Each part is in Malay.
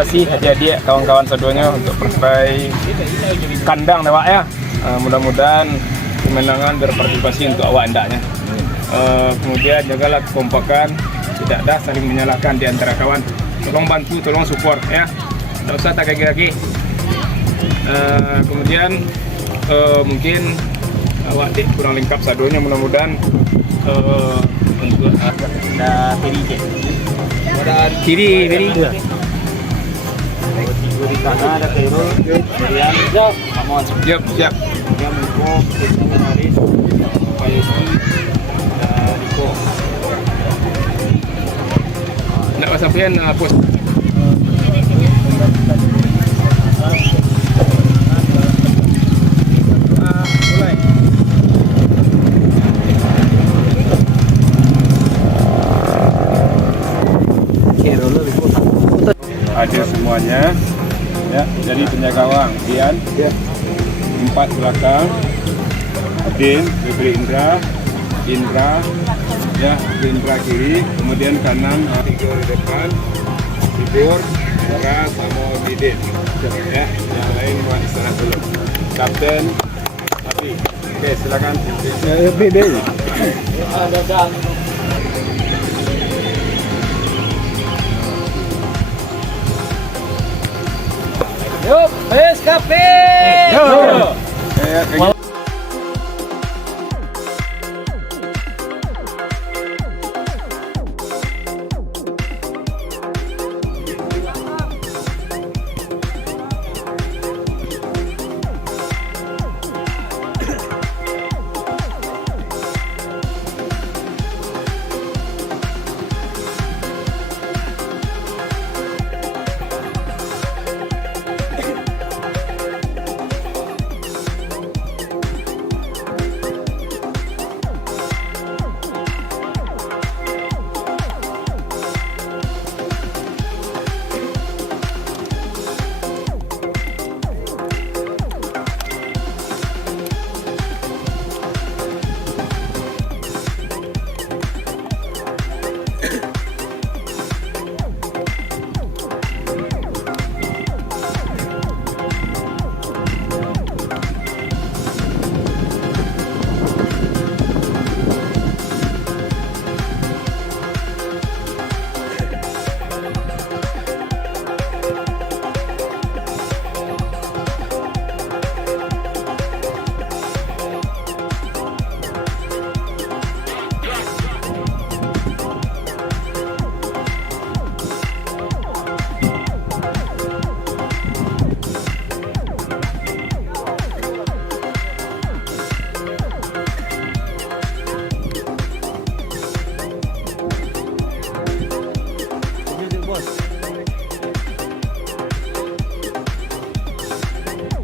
kasih adik-adik kawan-kawan semuanya untuk persebaya kandang nih Pak ya. Mudah-mudahan kemenangan berpartisipasi untuk awak hendaknya. Kemudian jagalah kekompakan, tidak ada saling menyalahkan di antara kawan. Tolong bantu, tolong support ya. Tidak usah tak kaki-kaki. Kemudian mungkin awak dik kurang lengkap sadonya, mudah-mudahan untuk Ada Peri je. kiri Di kanan ada Khairul, kemudian Mamon. siap. Yang Miko, Krishna Haris, Fayuzi, dan Niko. Nak sampean post. Mulai. Khairul lebih putar. Hadir semuanya ya, jadi penjaga gawang Dian ya. 4 belakang Adin, Febri Indra ya, Indra kiri, kemudian kanan 3 di depan Tibur, Indra sama Didin ya, yang lain mau istirahat dulu. Kapten Api, oke silakan. Yuk, PSKP.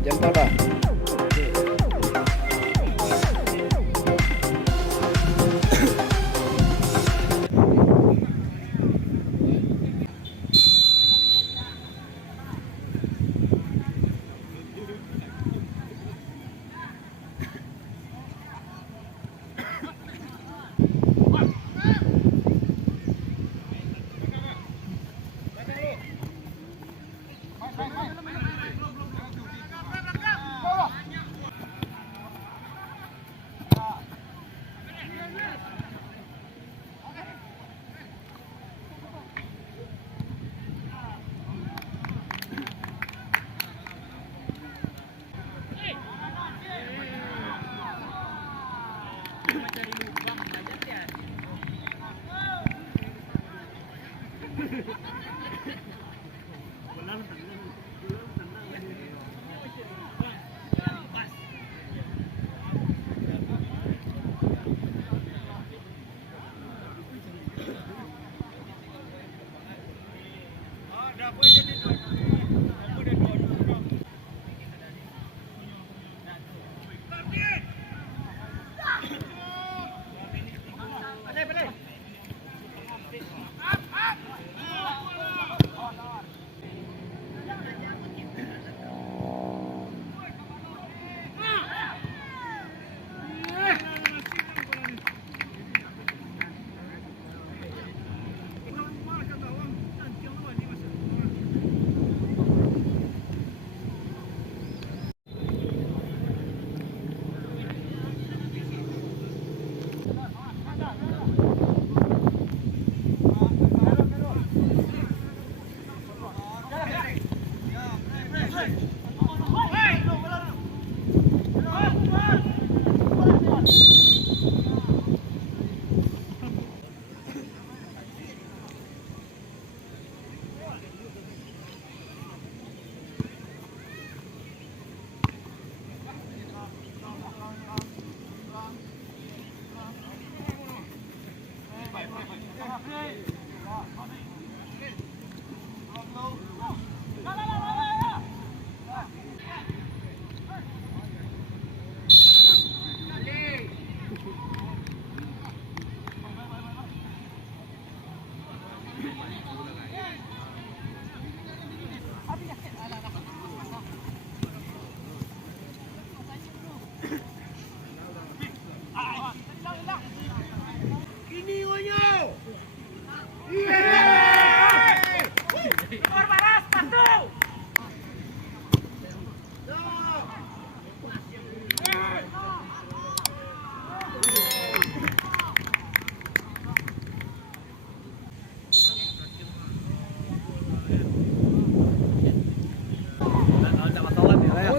Jam berapa?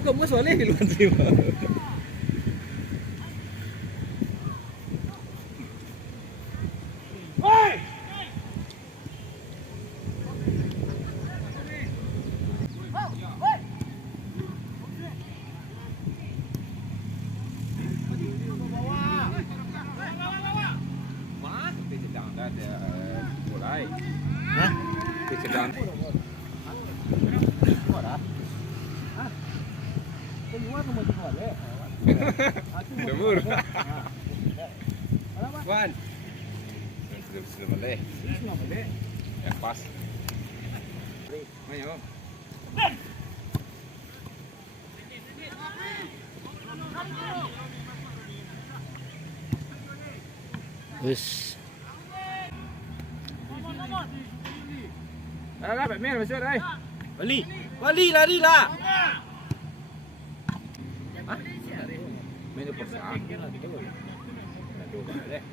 Kamu soalnya di luar terima. Mulai. Hah? Sedang. Demur. Wan. Sudah boleh. Ya pas. Ayo. Wis. Lah, Batman masuk dah. Wali. Wali lari lah. Main persaaan. Aduh, boleh.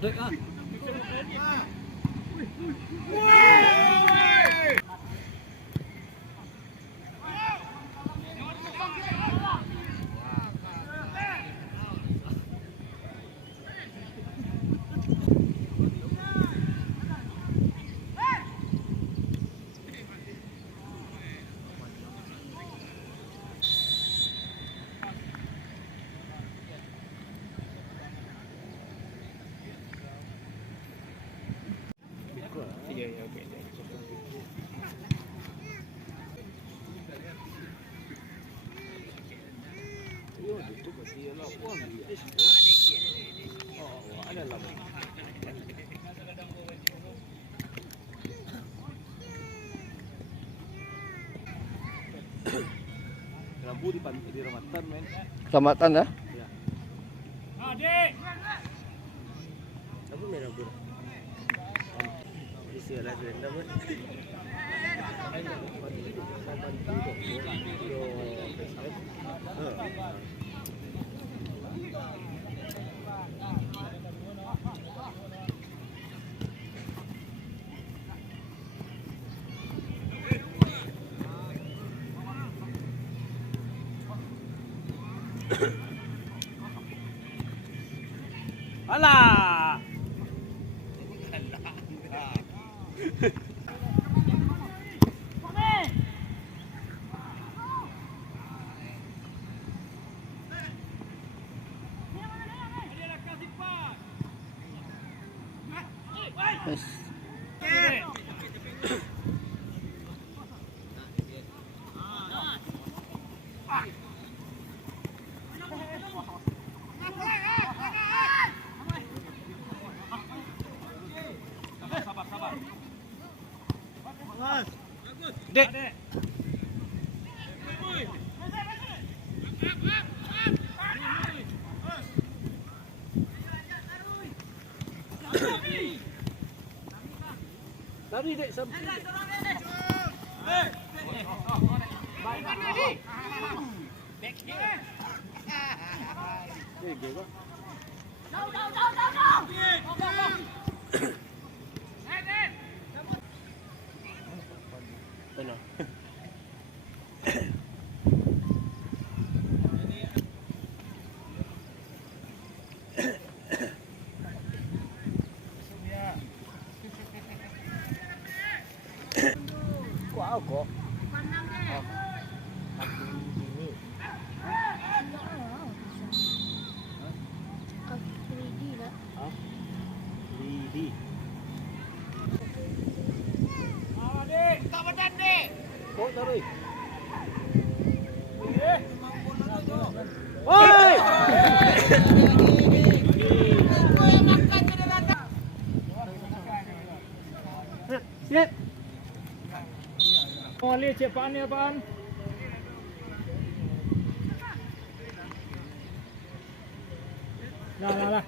Ndek ah. Iya, oke. Rambu di Ramatan men. Ramatan ya? Rambu merah bu. Isi ala jenda bu. Alah. Yes. Dek. Lari dek sampai. kok. Lidi. Kok taruh. Woi! Lihat. Oh, lihat apaan ni apaan? Lah.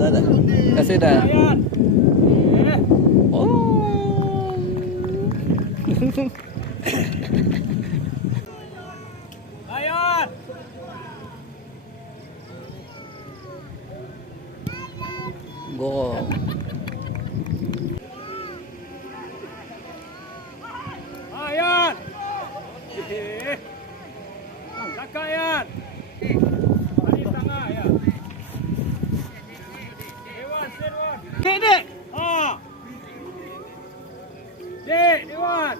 Dah. Kasih dah. Oh. Ayan. Go. Ayan. Laka Ayan. Balik tengah ya. Dewan. Dek. Ha. Dek, Dewan.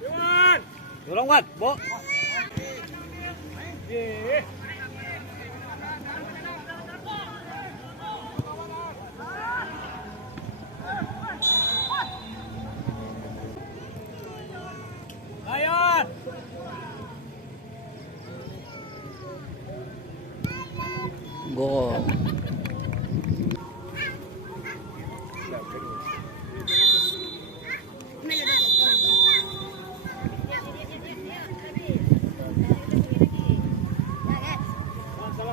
Dewan. Tolong Wat, Bo. Eh.